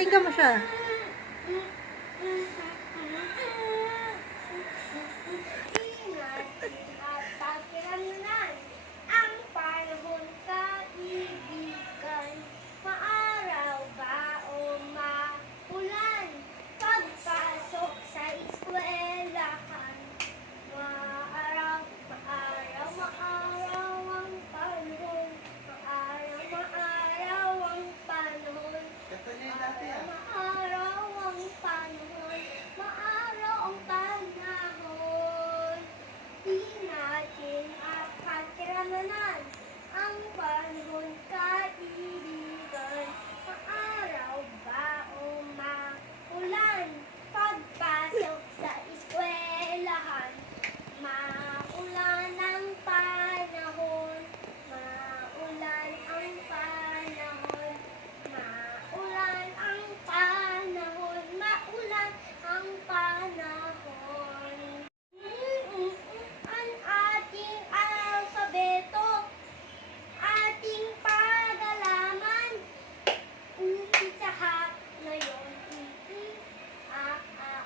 Pakinggan mo siya. Ang panahon kaibigan, maaraw ba o maulan, pagpasok sa eskwelahan, maulan ang panahon, maulan ang panahon, maulan ang panahon, maulan ang panahon. Ang ating alfabeto, ating pag-alaman, sa hap ngayon,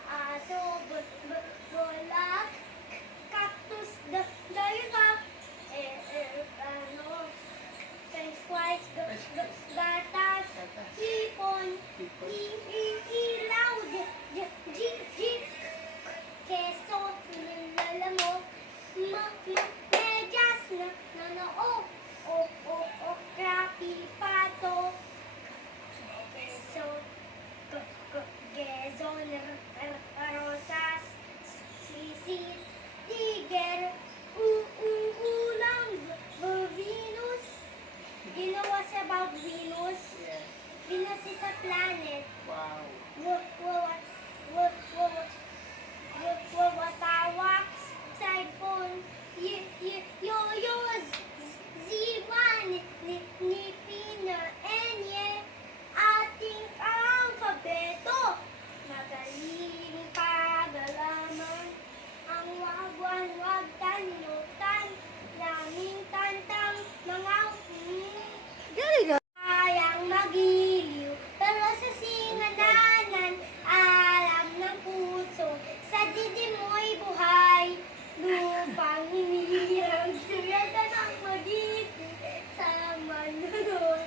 aso, bola, cactus, dayuga, squash, gatas, hipon, ilaw, jeep, keso, lalamog, medyas, nanoo, crappy, pato, queso, gezon, rosas, sisit, tiger, ulang, Venus. You know what's about Venus? Yes. Venus is a planet. Wow. Watawak, cellphone, yoyos, Z1, nipina, enye, ating alfabeto. Magaling pag-alaman, ang wagwan, wag tanutan, laming tantang, mga Galing ka. kayang magiliw, pero sa singananan, alam ng puso, sa didi mo'y buhay, lupang hinihirang, suyata ng magiti, sa manunod.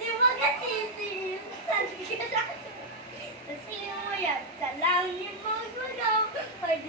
Di ba kasi sa simuyan, sa langit magmagaw, pag